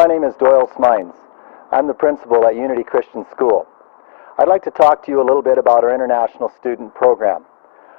My name is Doyle Smines. I'm the principal at Unity Christian School. I'd like to talk to you a little bit about our international student program.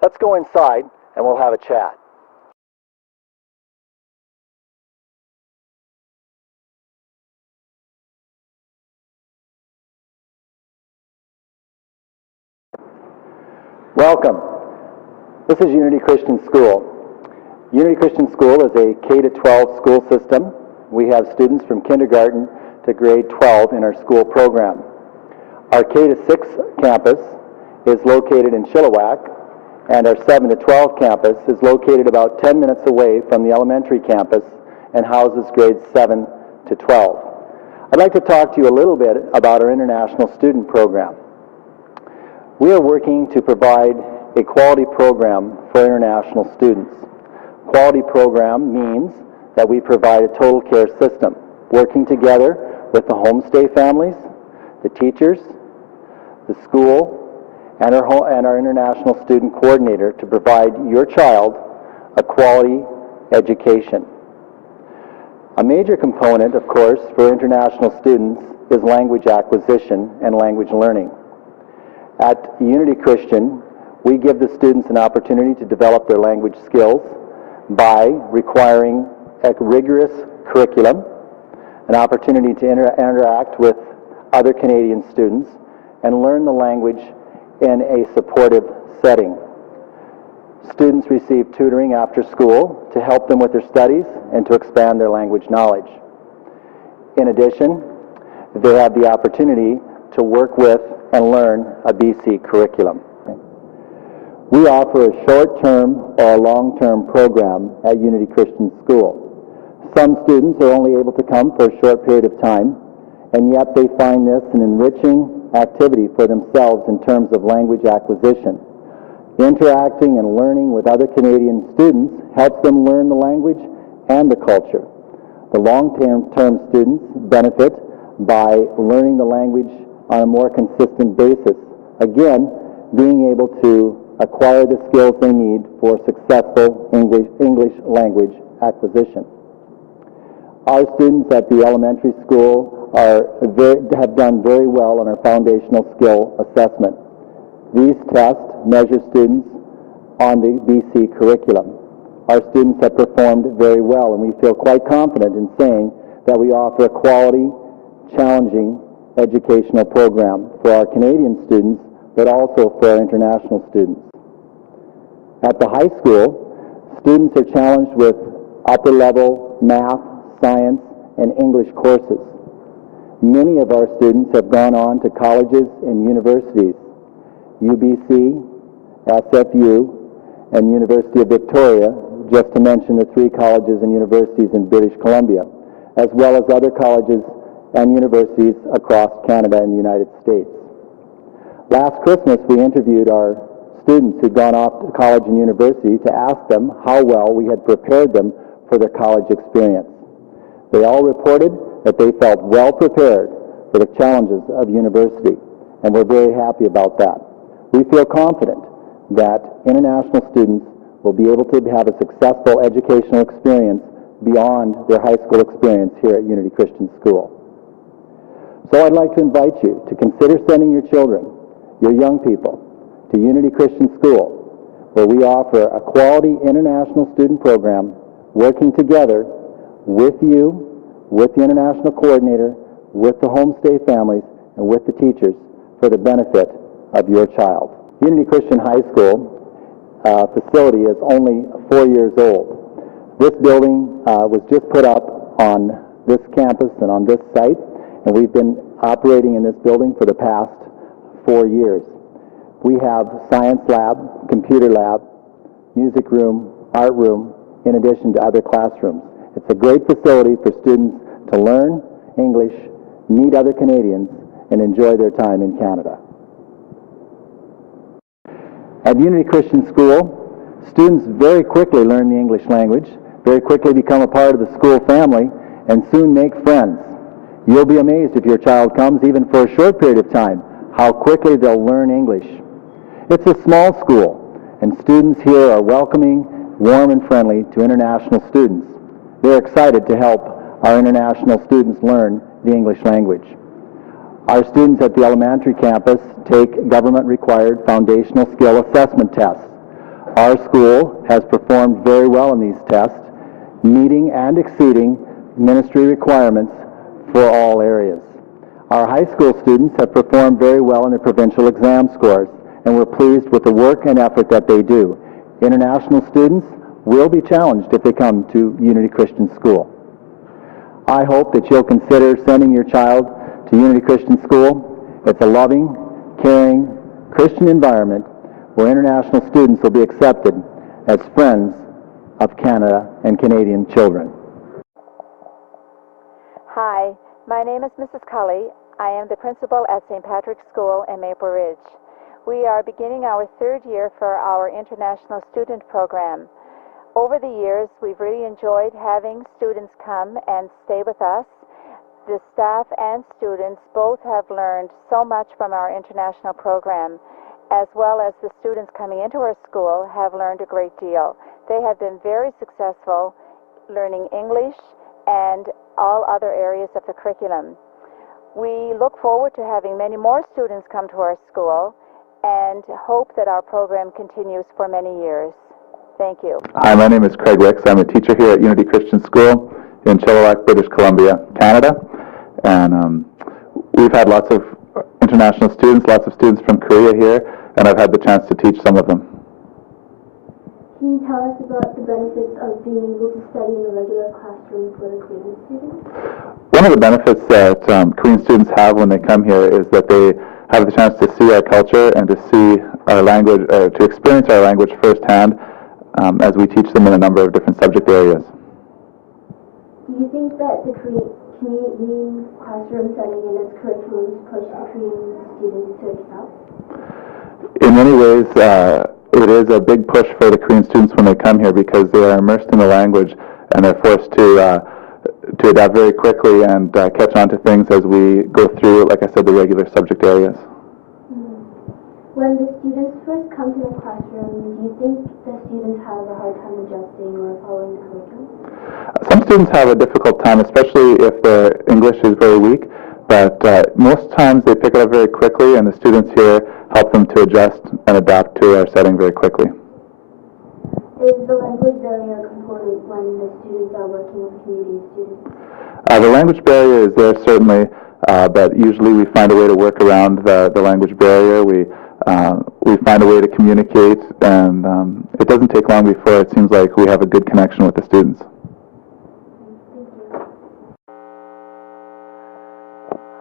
Let's go inside and we'll have a chat. Welcome. This is Unity Christian School. Unity Christian School is a K-12 school system. We have students from kindergarten to grade 12 in our school program. Our K-6 campus is located in Chilliwack, and our 7-12 campus is located about 10 minutes away from the elementary campus and houses grades 7 to 12. I'd like to talk to you a little bit about our international student program. We are working to provide a quality program for international students. Quality program means that we provide a total care system, working together with the homestay families, the teachers, the school, and our international student coordinator to provide your child a quality education. A major component, of course, for international students is language acquisition and language learning. At Unity Christian, we give the students an opportunity to develop their language skills by requiring a rigorous curriculum, an opportunity to interact with other Canadian students, and learn the language in a supportive setting. Students receive tutoring after school to help them with their studies and to expand their language knowledge. In addition, they have the opportunity to work with and learn a BC curriculum. We offer a short-term or a long-term program at Unity Christian School. Some students are only able to come for a short period of time, and yet they find this an enriching activity for themselves in terms of language acquisition. Interacting and learning with other Canadian students helps them learn the language and the culture. The long-term students benefit by learning the language on a more consistent basis. Again, being able to acquire the skills they need for successful English language acquisition. Our students at the elementary school have done very well on our foundational skill assessment. These tests measure students on the BC curriculum. Our students have performed very well, and we feel quite confident in saying that we offer a quality, challenging educational program for our Canadian students, but also for our international students. At the high school, students are challenged with upper-level math, science, and English courses. Many of our students have gone on to colleges and universities, UBC, SFU, and University of Victoria, just to mention the 3 colleges and universities in British Columbia, as well as other colleges and universities across Canada and the United States. Last Christmas, we interviewed our students who'd gone off to college and university to ask them how well we had prepared them for their college experience. They all reported that they felt well prepared for the challenges of university, and we're very happy about that. We feel confident that international students will be able to have a successful educational experience beyond their high school experience here at Unity Christian School. So I'd like to invite you to consider sending your children, your young people, to Unity Christian School, where we offer a quality international student program working together with you, with the international coordinator, with the homestay families, and with the teachers for the benefit of your child. Unity Christian High School facility is only 4 years old. This building was just put up on this campus and on this site, and we've been operating in this building for the past 4 years. We have science lab, computer lab, music room, art room, in addition to other classrooms. It's a great facility for students to learn English, meet other Canadians, and enjoy their time in Canada. At Unity Christian School, students very quickly learn the English language, very quickly become a part of the school family, and soon make friends. You'll be amazed if your child comes, even for a short period of time, how quickly they'll learn English. It's a small school, and students here are welcoming, warm and friendly to international students. They're excited to help our international students learn the English language. Our students at the elementary campus take government-required foundational skill assessment tests. Our school has performed very well in these tests, meeting and exceeding ministry requirements for all areas. Our high school students have performed very well in their provincial exam scores, and we're pleased with the work and effort that they do. International students will be challenged if they come to Unity Christian School. I hope that you'll consider sending your child to Unity Christian School. It's a loving, caring, Christian environment where international students will be accepted as friends of Canada and Canadian children. Hi, my name is Mrs. Cully. I am the principal at St. Patrick's School in Maple Ridge. We are beginning our third year for our international student program. Over the years, we've really enjoyed having students come and stay with us. The staff and students both have learned so much from our international program, as well as the students coming into our school have learned a great deal. They have been very successful learning English and all other areas of the curriculum. We look forward to having many more students come to our school and hope that our program continues for many years. Thank you. Hi, my name is Craig Wicks. I'm a teacher here at Unity Christian School in Chilliwack, British Columbia, Canada. And we've had lots of international students, lots of students from Korea here, and I've had the chance to teach some of them. Can you tell us about the benefits of being able to study in a regular classroom for the Korean students? One of the benefits that Korean students have when they come here is that they have the chance to see our culture and to see our language, to experience our language firsthand as we teach them in a number of different subject areas. Do you think that the Canadian classroom setting and its curriculums push the Korean students to excel? In many ways, it is a big push for the Korean students when they come here because they are immersed in the language and they're forced to adapt very quickly and catch on to things as we go through, like I said, the regular subject areas. When the students first come to the classroom, do you think the students have a hard time adjusting or following the curriculum? Some students have a difficult time, especially if their English is very weak, but most times they pick it up very quickly, and the students here help them to adjust and adapt to our setting very quickly. Is the language barrier a component when the students are working with Canadian students? The language barrier is there certainly, but usually we find a way to work around the language barrier. We find a way to communicate, and it doesn't take long before it seems like we have a good connection with the students.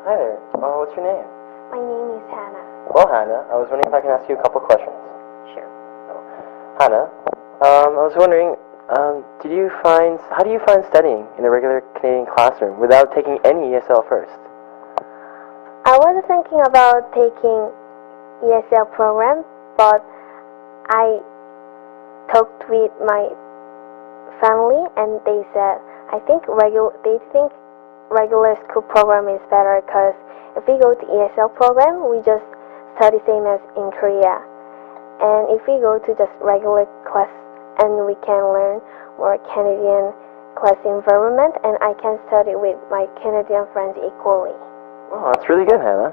Hi there. What's your name? My name is Hannah. Well, Hannah, I was wondering if I can ask you a couple questions. Sure. Hannah, I was wondering, how do you find studying in a regular Canadian classroom without taking any ESL first? I was thinking about taking ESL program, but I talked with my family and they said they think regular school program is better because if we go to ESL program, we just study same as in Korea. And if we go to just regular class, and we can learn more Canadian class environment, and I can study with my Canadian friends equally. Oh, that's really good, Hannah.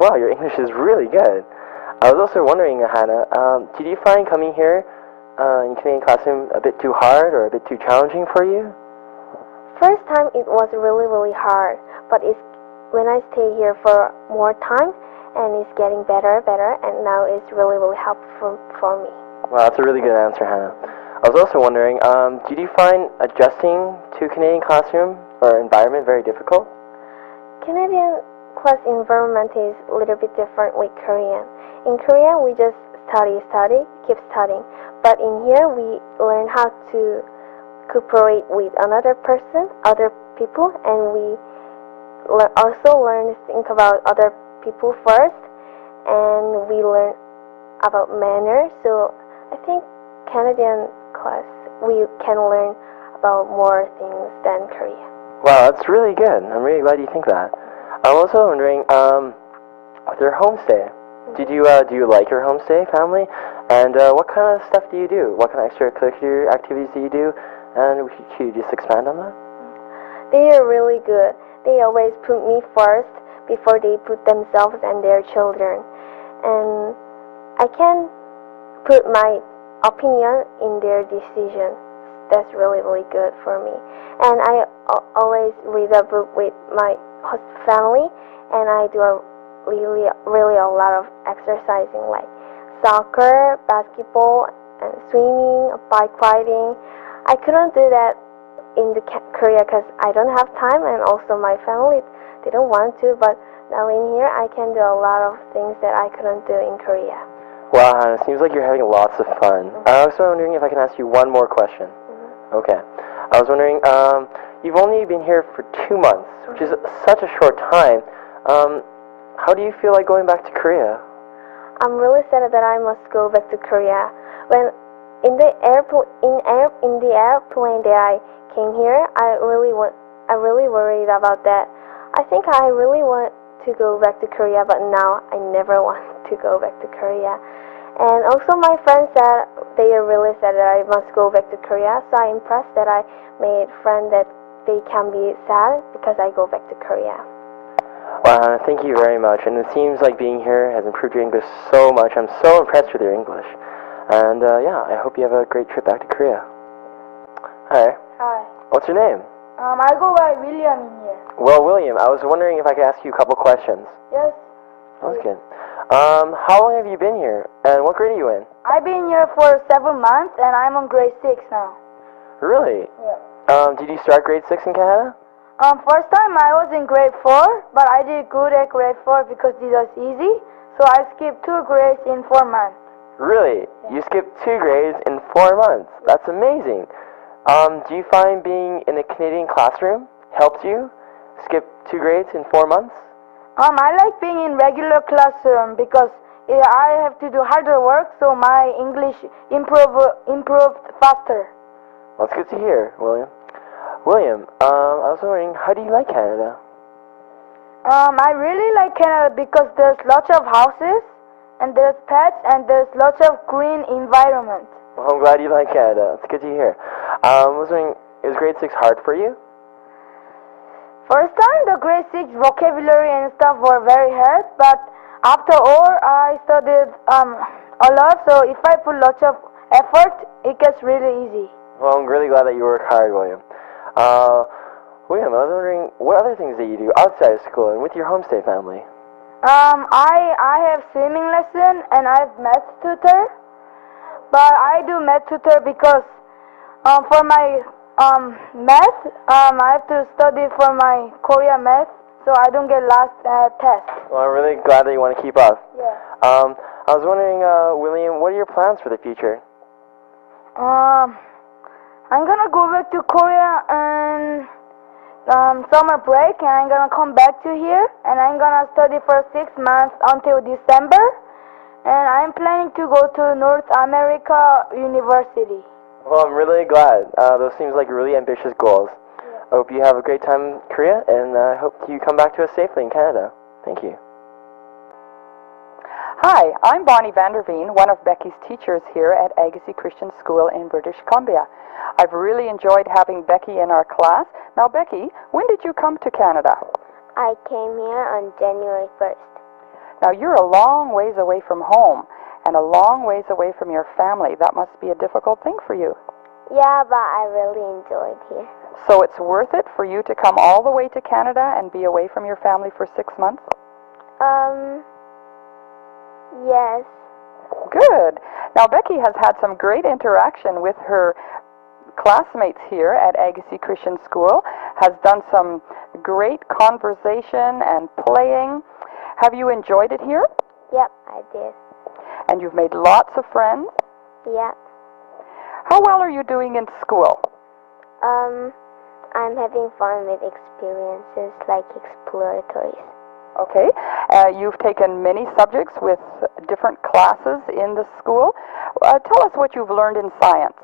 Wow, your English is really good. I was also wondering, Hannah, did you find coming here in Canadian classroom a bit too hard or a bit too challenging for you? First time it was really, really hard, but when I stay here for more time, and it's getting better, and now it's really, really helpful for me. Wow, that's a really good answer, Hannah. I was also wondering, did you find adjusting to Canadian classroom or environment very difficult? Canadian class environment is a little bit different with Korean. In Korean, we just study, keep studying. But in here, we learn how to cooperate with another person, other people, and we also learn to think about other people first, and we learn about manners. So I think Canadian class, we can learn about more things than Korea. Wow, that's really good. I'm really glad you think that. I'm also wondering, with your homestay, do you like your homestay family? And what kind of stuff do you do? What kind of extracurricular activities do you do? And could you just expand on that? They are really good. They always put me first before they put themselves and their children. And I can put my opinion in their decision. That's really, really good for me. And I always read a book with my host family, and I do really a lot of exercising like soccer, basketball, and swimming, bike riding. I couldn't do that in the Korea because I don't have time, and also my family they don't want to. But now in here, I can do a lot of things that I couldn't do in Korea. Wow, Hannah, seems like you're having lots of fun. I was wondering if I can ask you one more question. Okay. I was wondering, you've only been here for 2 months, which is such a short time. How do you feel like going back to Korea? I'm really sad that I must go back to Korea. When in the airplane that I came here, I really worried about that. I think I really want to go back to Korea, but now I never want to go back to Korea. And also my friends said they are really sad that I must go back to Korea, so I'm impressed that I made friends that they can be sad because I go back to Korea. Wow, Hannah, thank you very much. And it seems like being here has improved your English so much. I'm so impressed with your English. And yeah, I hope you have a great trip back to Korea. Hi. Hi. What's your name? I go by William in here. Well, William, I was wondering if I could ask you a couple questions. Yes. That's good. How long have you been here? And what grade are you in? I've been here for 7 months and I'm on grade 6 now. Really? Yeah. Did you start grade 6 in Canada? First time I was in grade 4, but I did good at grade 4 because this was easy. So I skipped 2 grades in 4 months. Really? Yeah. You skipped 2 grades in 4 months. That's amazing. Do you find being in a Canadian classroom helped you skip 2 grades in 4 months? I like being in regular classroom because I have to do harder work, so my English improved faster. Well, that's good to hear, William. William, I was wondering, how do you like Canada? I really like Canada because there's lots of houses, and there's pets, and there's lots of green environment. Well, I'm glad you like Canada. It's good to hear. I was wondering, is grade 6 hard for you? First time the grade 6 vocabulary and stuff were very hard, but after all I studied a lot, so if I put lots of effort, it gets really easy. Well, I'm really glad that you work hard, William. William, I was wondering, what other things do you do outside of school and with your homestay family? I have swimming lesson and I have math tutor, but I do math tutor because for my math, I have to study for my Korea math, so I don't get last test. Well, I'm really glad that you want to keep up. Yeah. I was wondering, William, what are your plans for the future? I'm gonna go back to Korea and summer break, and I'm gonna come back to here, and I'm gonna study for 6 months until December, and I'm planning to go to North America University. Well, I'm really glad. Those seems like really ambitious goals. Yeah. I hope you have a great time in Korea, and I hope you come back to us safely in Canada. Thank you. Hi, I'm Bonnie Vanderveen, one of Becky's teachers here at Agassiz Christian School in British Columbia. I've really enjoyed having Becky in our class. Now, Becky, when did you come to Canada? I came here on January 1st. Now, you're a long ways away from home and a long ways away from your family. That must be a difficult thing for you. Yeah, but I really enjoyed here. So it's worth it for you to come all the way to Canada and be away from your family for 6 months? Yes. Good. Now, Becky has had some great interaction with her classmates here at Agassiz Christian School, has done some great conversation and playing. Have you enjoyed it here? Yep, I did. And you've made lots of friends? Yep. How well are you doing in school? I'm having fun with experiences like exploratories. Okay. You've taken many subjects with different classes in the school. Tell us what you've learned in science.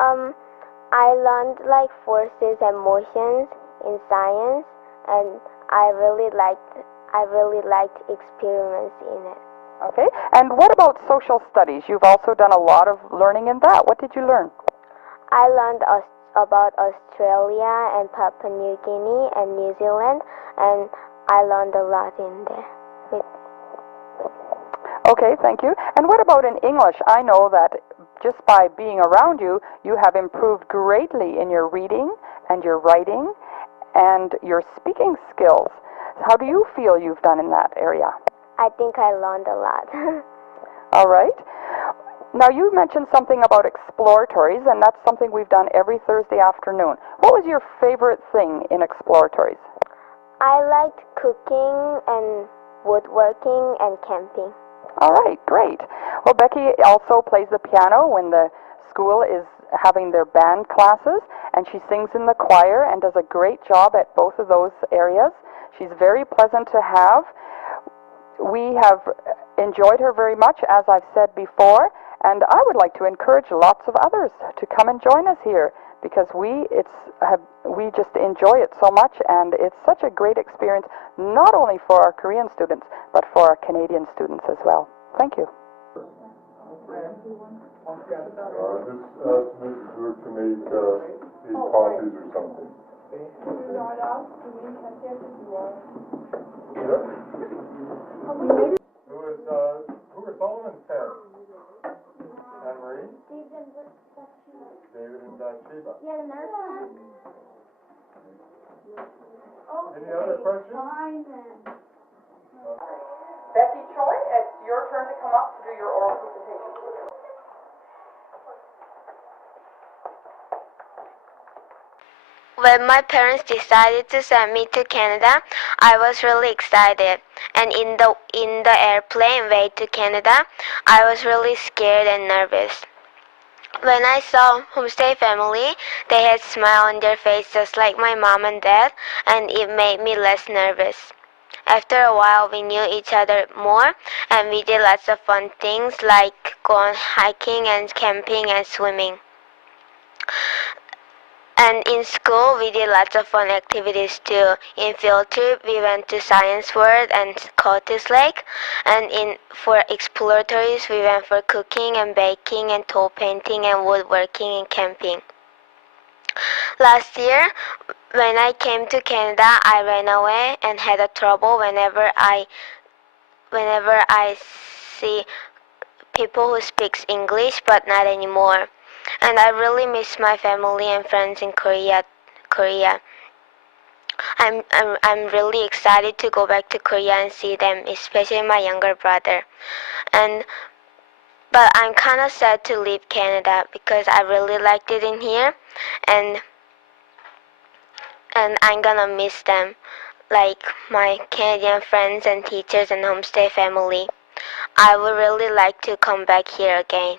I learned like forces and motions in science, and I really liked experiments in it. Okay. And what about social studies? You've also done a lot of learning in that. What did you learn? I learned about Australia and Papua New Guinea and New Zealand, and I learned a lot in there. Okay, thank you. And what about in English? I know that just by being around you, you have improved greatly in your reading and your writing and your speaking skills. How do you feel you've done in that area? I think I learned a lot. All right. Now, you mentioned something about exploratories, and that's something we've done every Thursday afternoon. What was your favorite thing in exploratories? I liked cooking and woodworking and camping. All right, great. Well, Becky also plays the piano when the school is having their band classes, and she sings in the choir and does a great job at both of those areas. She's very pleasant to have. We have enjoyed her very much, as I've said before, and I would like to encourage lots of others to come and join us here, because we just enjoy it so much, and it's such a great experience, not only for our Korean students, but for our Canadian students as well. Thank you. Just ask Mrs. Luke to make 8 copies or something. Who are Solomon's parents? Anne-Marie? David and Bathsheba. Yeah, the nurse one. Any other questions? Becky Choi, it's your turn to come up to do your oral presentation. When my parents decided to send me to Canada, I was really excited. And in the airplane way to Canada, I was really scared and nervous. When I saw Homestay Family, they had a smile on their face just like my mom and dad, and it made me less nervous. After a while, we knew each other more, and we did lots of fun things like go on hiking and camping and swimming. And in school, we did lots of fun activities too. In field trip, we went to Science World and Curtis Lake. And for exploratories, we went for cooking and baking and tool painting and woodworking and camping. Last year, when I came to Canada, I ran away and had a trouble whenever I see people who speaks English, but not anymore. And I really miss my family and friends in Korea. I'm really excited to go back to Korea and see them, especially my younger brother. But I'm kind of sad to leave Canada because I really liked it in here, and I'm gonna miss them, like my Canadian friends and teachers and homestay family. I would really like to come back here again.